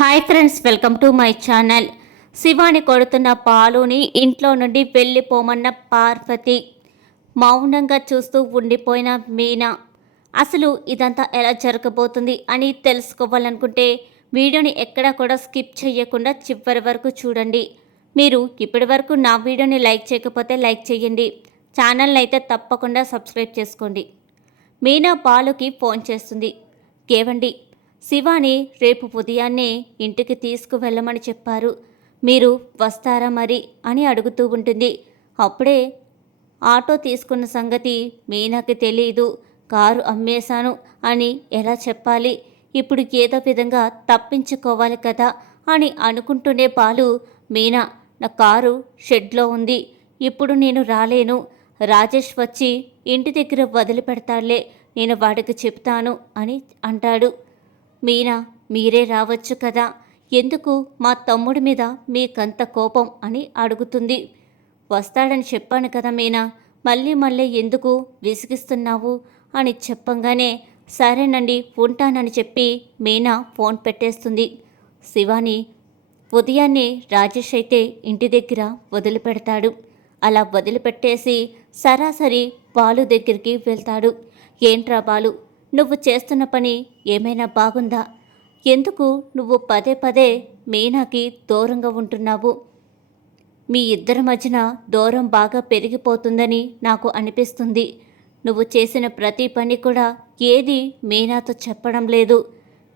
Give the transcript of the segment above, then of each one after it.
Hi friends welcome to my channel Shivani కొడుతున్న పాలుని ఇంట్లో నుండి వెళ్ళిపోమన్న పార్వతి మౌనంగా చూస్తూ ఉండిపోయిన మీనా. అసలు ఇదంతా ఎలా జరగబోతుంది అని తెలుసుకోవాలనుకుంటే వీడియోని ఎక్కడా కూడా స్కిప్ చేయకుండా చివరి వరకు చూడండి. మీరు ఇప్పటి వరకు నా వీడియోని లైక్ చేయకపోతే లైక్ చేయండి. ఛానల్ని అయితే తప్పకుండా సబ్స్క్రైబ్ చేసుకోండి. మీనా పాలుకి ఫోన్ చేస్తుంది. కేవండి శివాని రేపు ఉదయాన్నే ఇంటికి తీసుకువెళ్ళమని చెప్పారు. మీరు వస్తారా మరి? అని అడుగుతూ ఉంటుంది. అప్పుడే ఆటో తీసుకున్న సంగతి మీనాకి తెలియదు కారు అమ్మేశాను అని ఎలా చెప్పాలి? ఇప్పుడు ఏదో విధంగా తప్పించుకోవాలి కదా అని అనుకుంటూనే బాలు మీనా నా కారు షెడ్లో ఉంది. ఇప్పుడు నేను రాలేను. రాజేష్ వచ్చి ఇంటి దగ్గర వదిలిపెడతాడులే. నేను వాడికి చెప్తాను అని అంటాడు. మీనా మీరే రావచ్చు కదా. ఎందుకు? మా తమ్ముడి మీద మీకంత కోపం అని అడుగుతుంది. వస్తాడని చెప్పాను కదా మీనా. మళ్ళీ మళ్ళీ ఎందుకు విసిగిస్తున్నావు? అని చెప్పంగానే సరేనండి ఉంటానని చెప్పి మీనా ఫోన్ పెట్టేస్తుంది. శివాని ఉదయాన్నే రాజేష్ అయితే ఇంటి దగ్గర వదిలిపెడతాడు. అలా వదిలిపెట్టేసి సరాసరి బాలు దగ్గరికి వెళ్తాడు. ఏంట్రా బాలు నువ్వు చేస్తున్న పని ఏమైనా బాగుందా? ఎందుకు నువ్వు పదే పదే మీనాకి దూరంగా ఉంటున్నావు? మీ ఇద్దరి మధ్యన దూరం బాగా పెరిగిపోతుందని నాకు అనిపిస్తుంది. నువ్వు చేసిన ప్రతి పని కూడా ఏది మీనాతో చెప్పడం లేదు.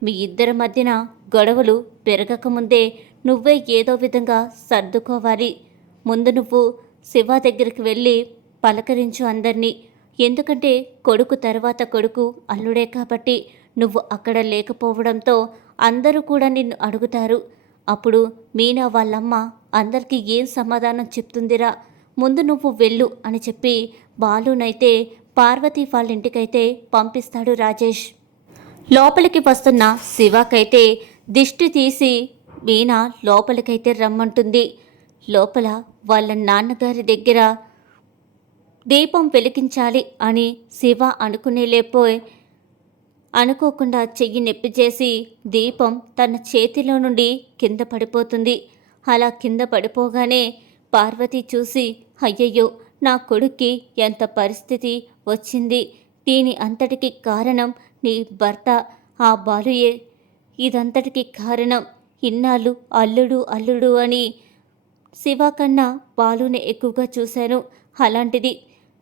మీ ఇద్దరి మధ్యన గొడవలు పెరగకముందే నువ్వే ఏదో విధంగా సర్దుకోవాలి. ముందు నువ్వు శివ దగ్గరికి వెళ్ళి పలకరించు అందరినీ. ఎందుకంటే కొడుకు తర్వాత కొడుకు అల్లుడే కాబట్టి నువ్వు అక్కడ లేకపోవడంతో అందరూ కూడా నిన్ను అడుగుతారు. అప్పుడు మీనా వాళ్ళమ్మ అందరికీ ఏం సమాధానం చెప్తుందిరా? ముందు నువ్వు వెళ్ళు అని చెప్పి బాలునైతే పార్వతి వాళ్ళ ఇంటికైతే పంపిస్తాడు రాజేష్. లోపలికి వస్తున్న శివకైతే దిష్టి తీసి మీనా లోపలికైతే రమ్మంటుంది. లోపల వాళ్ళ నాన్నగారి దగ్గర దీపం వెలిగించాలి అని శివ అనుకునేలేపోయి అనుకోకుండా చెయ్యి నొప్పి చేసి దీపం తన చేతిలో నుండి కింద పడిపోతుంది. అలా కింద పడిపోగానే పార్వతి చూసి అయ్యయ్యో నా కొడుక్కి ఎంత పరిస్థితి వచ్చింది. దీని అంతటికి కారణం నీ భర్త ఆ బాలుయే. ఇదంతటికి కారణం ఇన్నాళ్ళు అల్లుడు అల్లుడు అని శివ కన్నా బాలుని ఎక్కువగా చూశాను. అలాంటిది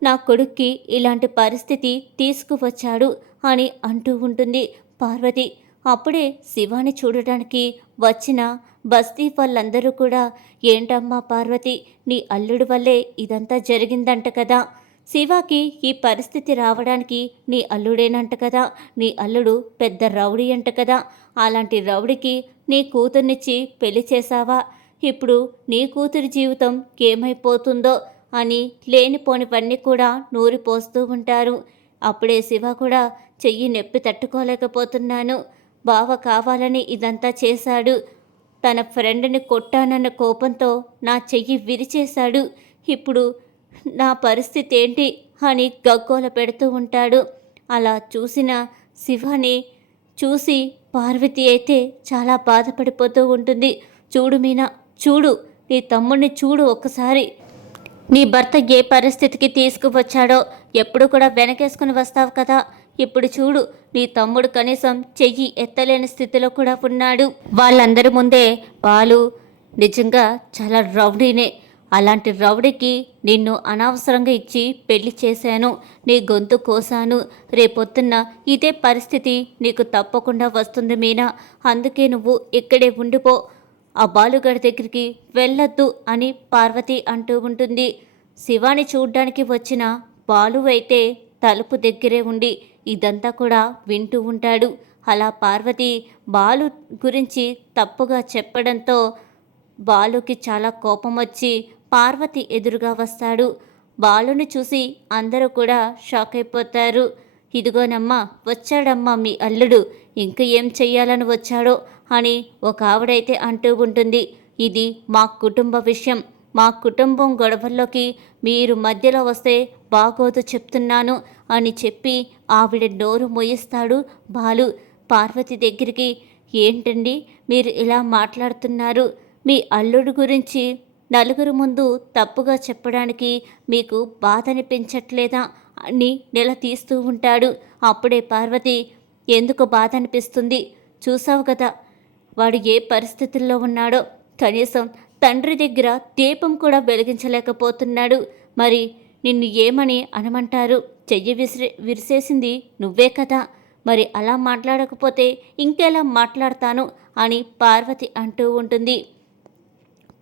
నా కొడుక్కి ఇలాంటి పరిస్థితి తీసుకువచ్చాడు అని అంటూ ఉంటుంది పార్వతి. అప్పుడే శివాని చూడటానికి వచ్చిన బస్తీ వాళ్ళందరూ కూడా ఏంటమ్మా పార్వతి నీ అల్లుడు వల్లే ఇదంతా జరిగిందంట కదా. శివాకి ఈ పరిస్థితి రావడానికి నీ అల్లుడేనంట కదా. నీ అల్లుడు పెద్ద రౌడీ అంట కదా. అలాంటి రౌడీకి నీ కూతుర్నిచ్చి పెళ్ళి చేశావా? ఇప్పుడు నీ కూతురి జీవితం ఏమైపోతుందో అని లేనిపోనివన్నీ కూడా నూరిపోస్తూ ఉంటారు. అప్పుడే శివ కూడా చెయ్యి నొప్పి తట్టుకోలేకపోతున్నాను. బావ కావాలని ఇదంతా చేశాడు. తన ఫ్రెండ్ని కొట్టానన్న కోపంతో నా చెయ్యి విరిచేశాడు. ఇప్పుడు నా పరిస్థితి ఏంటి అని గగ్గోల పెడుతూ ఉంటాడు. అలా చూసిన శివాని చూసి పార్వతి అయితే చాలా బాధపడిపోతూ ఉంటుంది. చూడు మీనా చూడు నీ తమ్ముడిని చూడు ఒక్కసారి నీ భర్త ఏ పరిస్థితికి తీసుకువచ్చాడో ఎప్పుడు కూడా వెనకేసుకుని వస్తావు కదా. ఇప్పుడు చూడు నీ తమ్ముడు కనీసం చెయ్యి ఎత్తలేని స్థితిలో కూడా ఉన్నాడు. వాళ్ళందరి ముందే బాలు నిజంగా చాలా రౌడీనే. అలాంటి రౌడీకి నిన్ను అనవసరంగా ఇచ్చి పెళ్ళి చేశాను. నీ గొంతు కోసాను. రేపొద్దున్న ఇదే పరిస్థితి నీకు తప్పకుండా వస్తుంది మీనా. అందుకే నువ్వు ఇక్కడే ఉండిపో. ఆ బాలుగాడి దగ్గరికి వెళ్ళొద్దు అని పార్వతి అంటూ ఉంటుంది. శివాని చూడ్డానికి వచ్చిన బాలు అయితే తలుపు దగ్గరే ఉండి ఇదంతా కూడా వింటూ ఉంటాడు. అలా పార్వతి బాలు గురించి తప్పుగా చెప్పడంతో బాలుకి చాలా కోపం వచ్చి పార్వతి ఎదురుగా వస్తాడు. బాలుని చూసి అందరూ కూడా షాక్ అయిపోతారు. ఇదిగోనమ్మా వచ్చాడమ్మా మీ అల్లుడు. ఇంకా ఏం చెయ్యాలని వచ్చాడో అని ఒక ఆవిడైతే అంటూ ఉంటుంది. ఇది మా కుటుంబ విషయం. మా కుటుంబం గొడవల్లోకి మీరు మధ్యలో వస్తే బాగోదు చెప్తున్నాను అని చెప్పి ఆవిడ నోరు మోయిస్తాడు బాలు. పార్వతి దగ్గరికి ఏంటండి మీరు ఇలా మాట్లాడుతున్నారు? మీ అల్లుడు గురించి నలుగురు ముందు తప్పుగా చెప్పడానికి మీకు బాధ అనిపించట్లేదా అని నిలదీస్తూ ఉంటాడు. అప్పుడే పార్వతి ఎందుకు బాధ అనిపిస్తుంది చూసావు కదా. వాడు ఏ పరిస్థితుల్లో ఉన్నాడో. కనీసం తండ్రి దగ్గర దీపం కూడా వెలిగించలేకపోతున్నాడు. మరి నిన్ను ఏమని అనమంటారు? చెయ్యి విసిరే విరిసేసింది నువ్వే కదా. మరి అలా మాట్లాడకపోతే ఇంకెలా మాట్లాడతాను? అని పార్వతి అంటూ ఉంటుంది.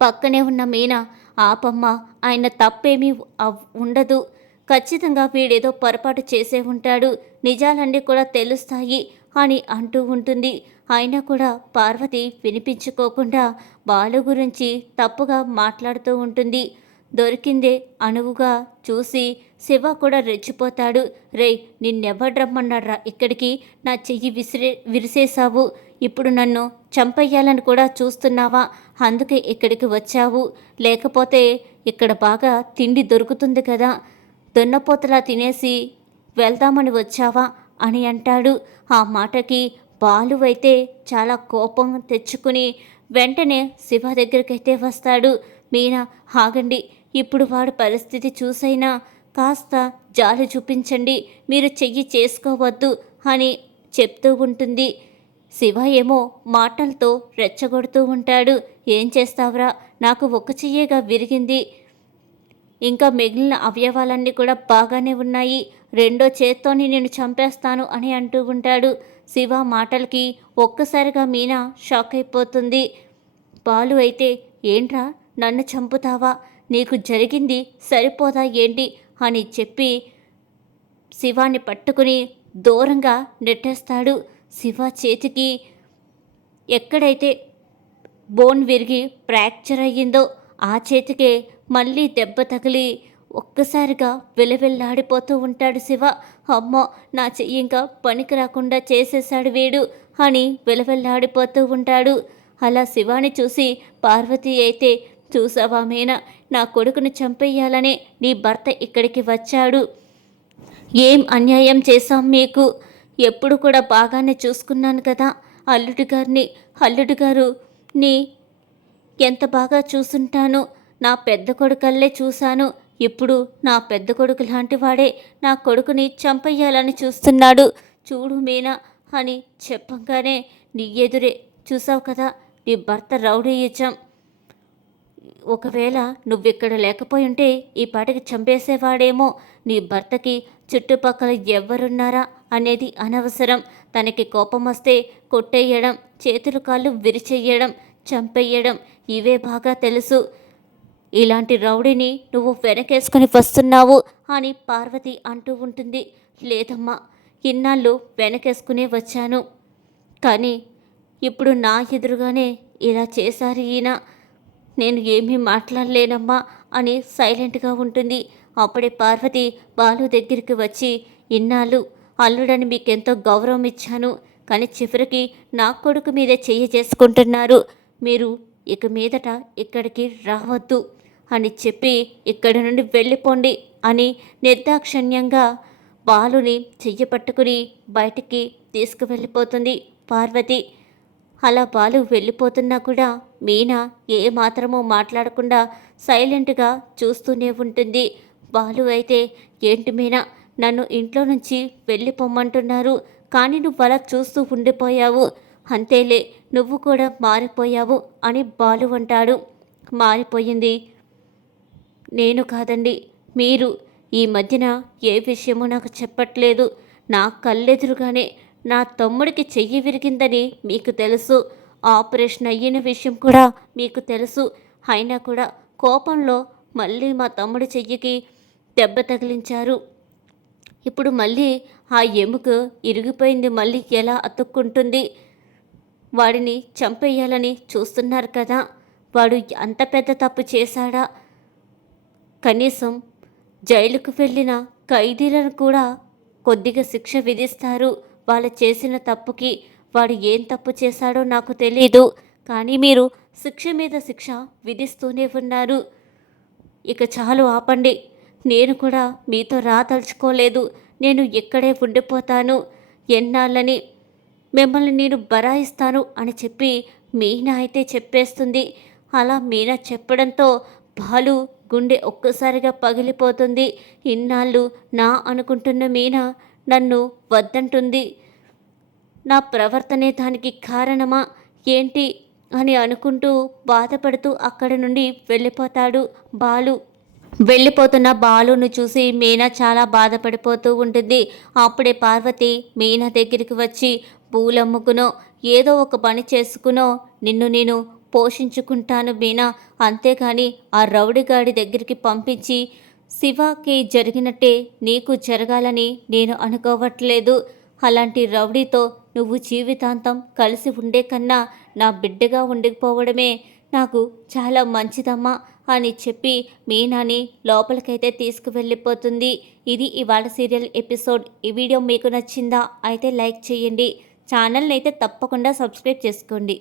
పక్కనే ఉన్న మీనా ఆపమ్మ ఆయన తప్పేమీ అవ్- ఉండదు. ఖచ్చితంగా వీడేదో పొరపాటు చేసే ఉంటాడు. నిజాలన్నీ కూడా తెలుస్తాయి అని అంటూ ఉంటుంది. అయినా కూడా పార్వతి వినిపించుకోకుండా బాలు గురించి తప్పుగా మాట్లాడుతూ ఉంటుంది. దొరికిందే అణువుగా చూసి శివ కూడా రెచ్చిపోతాడు. రేయ్ నిన్నెవడ్రమ్మన్నాడ్రా ఇక్కడికి? నా చెయ్యి విసిరే విరిసేశావు. ఇప్పుడు నన్ను చంపయ్యాలని కూడా చూస్తున్నావా? అందుకే ఇక్కడికి వచ్చావు. లేకపోతే ఇక్కడ బాగా తిండి దొరుకుతుంది కదా. దున్నపోతలా తినేసి వెళ్దామని వచ్చావా? అని అంటాడు. ఆ మాటకి బాలు అయితే చాలా కోపం తెచ్చుకుని వెంటనే శివ దగ్గరికైతే వస్తాడు. మీనా ఆగండి. ఇప్పుడు వాడి పరిస్థితి చూసైనా కాస్త జాలి చూపించండి. మీరు చెయ్యి చేసుకోవద్దు అని చెప్తూ ఉంటుంది. శివ ఏమో మాటలతో రెచ్చగొడుతూ ఉంటాడు. ఏం చేస్తావురా? నాకు ఒక చెయ్యేగా విరిగింది. ఇంకా మిగిలిన అవయవాలన్నీ కూడా బాగానే ఉన్నాయి. రెండో చేత్తోని నేను చంపేస్తాను అని అంటూ ఉంటాడు. శివ మాటలకి ఒక్కసారిగా మీనా షాక్ అయిపోతుంది. బాలు అయితే ఏంట్రా? నన్ను చంపుతావా? నీకు జరిగింది సరిపోదా ఏంటి? అని చెప్పి శివాన్ని పట్టుకుని దూరంగా నెట్టేస్తాడు. శివ చేతికి ఎక్కడైతే బోన్ విరిగి ఫ్రాక్చర్ అయ్యిందో ఆ చేతికే మళ్ళీ దెబ్బ తగిలి ఒక్కసారిగా విలవిల్లాడిపోతూ ఉంటాడు శివ. అమ్మో నా చెయ్యి ఇంకా పనికి రాకుండా చేసేశాడు వీడు అని విలవిల్లాడిపోతూ ఉంటాడు. అలా శివాని చూసి పార్వతి అయితే చూసావా మీనా నా కొడుకుని చంపేయాలనే నీ భర్త ఇక్కడికి వచ్చాడు. ఏం అన్యాయం చేశాం మీకు? ఎప్పుడు కూడా బాగానే చూసుకున్నాను కదా అల్లుడు గారిని. అల్లుడు గారు నీ ఎంత బాగా చూసుంటాను నా పెద్ద కొడుకల్లే చూశాను. ఇప్పుడు నా పెద్ద కొడుకు లాంటి వాడే నా కొడుకుని చంపేయాలని చూస్తున్నాడు. చూడు మీనా అని చెప్పంగానే నీ ఎదురే చూసావు కదా నీ భర్త రౌడీ ఇచ్చాం ఒకవేళ నువ్విక్కడ లేకపోయి ఉంటే ఈ పాటకి చంపేసేవాడేమో నీ భర్తకి చుట్టుపక్కల ఎవరున్నారా అనేది అనవసరం. తనకి కోపం వస్తే కొట్టేయడం చేతులు కాళ్ళు విరిచేయడం చంపేయడం ఇవే బాగా తెలుసు. ఇలాంటి రౌడీని నువ్వు వెనకేసుకుని వస్తున్నావు అని పార్వతి అంటూ ఉంటుంది. లేదమ్మా ఇన్నాళ్ళు వెనకేసుకునే వచ్చాను. కానీ ఇప్పుడు నా ఎదురుగానే ఇలా చేశారు ఈయన. నేను ఏమీ మాట్లాడలేనమ్మా అని సైలెంట్గా ఉంటుంది. అప్పుడే పార్వతి బాలు దగ్గరికి వచ్చి ఇన్నాళ్ళు అల్లుడని మీకెంతో గౌరవం ఇచ్చాను కానీ చివరికి నా కొడుకు మీదే చెయ్యి చేసుకుంటున్నారు. మీరు ఇక మీదట ఇక్కడికి రావద్దు అని చెప్పి ఇక్కడి నుండి వెళ్ళిపోండి అని నిర్దాక్షణ్యంగా బాలుని చెయ్యి పట్టుకుని బయటికి తీసుకువెళ్ళిపోతుంది పార్వతి. అలా బాలు వెళ్ళిపోతున్నా కూడా మీనా ఏ మాత్రమో మాట్లాడకుండా సైలెంట్గా చూస్తూనే ఉంటుంది. బాలు అయితే ఏంటి మీనా నన్ను ఇంట్లో నుంచి వెళ్ళిపోమ్మంటున్నారు కానీ నువ్వు అలా చూస్తూ ఉండిపోయావు. అంతేలే నువ్వు కూడా మారిపోయావు అని బాలు అంటాడు. మారిపోయింది. నేను కాదండి మీరు. ఈ మధ్యన ఏ విషయమో నాకు చెప్పట్లేదు. నా కళ్ళెదురుగానే నా తమ్ముడికి చెయ్యి విరిగిందని మీకు తెలుసు. ఆపరేషన్ అయ్యిన విషయం కూడా మీకు తెలుసు. అయినా కూడా కోపంలో మళ్ళీ మా తమ్ముడి చెయ్యికి దెబ్బ తగిలించారు. ఇప్పుడు మళ్ళీ ఆ ఎముక ఇరిగిపోయింది. మళ్ళీ ఎలా అతుక్కుంటుంది? వాడిని చంపేయాలని చూస్తున్నారు కదా. వాడు అంత పెద్ద తప్పు చేశాడా? కనీసం జైలుకు వెళ్ళిన ఖైదీలను కూడా కొద్దిగా శిక్ష విధిస్తారు. వాళ్ళు చేసిన తప్పుకి వాడు ఏం తప్పు చేశాడో నాకు తెలియదు కానీ మీరు శిక్ష మీద శిక్ష విధిస్తూనే ఉన్నారు. ఇక చాలు ఆపండి. నేను కూడా మీతో రాదలుచుకోలేదు. నేను ఇక్కడే ఉండిపోతాను. ఎన్నాళ్ళని మిమ్మల్ని నేను బరాయిస్తాను అని చెప్పి మీనా అయితే చెప్పేస్తుంది. అలా మీనా చెప్పడంతో బాలు గుండె ఒక్కసారిగా పగిలిపోతుంది. ఇన్నాళ్ళు నా అనుకుంటున్న మీనా నన్ను వద్దంటుంది. నా ప్రవర్తనే దానికి కారణమా? ఏంటి? అని అనుకుంటూ బాధపడుతూ అక్కడి నుండి వెళ్ళిపోతాడు బాలు. వెళ్ళిపోతున్న బాలును చూసి మీనా చాలా బాధపడిపోతూ ఉంటుంది. అప్పుడే పార్వతి మీనా దగ్గరికి వచ్చి పూలమ్ముకునో ఏదో ఒక పని చేసుకునో నిన్ను నేను పోషించుకుంటాను మీనా అంతేకాని ఆ రౌడిగాడి దగ్గరికి పంపించి శివకి జరిగినట్టే నీకు జరగాలని నేను అనుకోవట్లేదు. అలాంటి రౌడీతో నువ్వు జీవితాంతం కలిసి ఉండే కన్నా నా బిడ్డగా ఉండిపోవడమే నాకు చాలా మంచిదమ్మా అని చెప్పి మీనాని లోపలికైతే తీసుకువెళ్ళిపోతుంది. ఇది ఇవాళ సీరియల్ ఎపిసోడ్. ఈ వీడియో మీకు నచ్చిందా? అయితే లైక్ చేయండి. ఛానల్ని అయితే తప్పకుండా సబ్స్క్రైబ్ చేసుకోండి.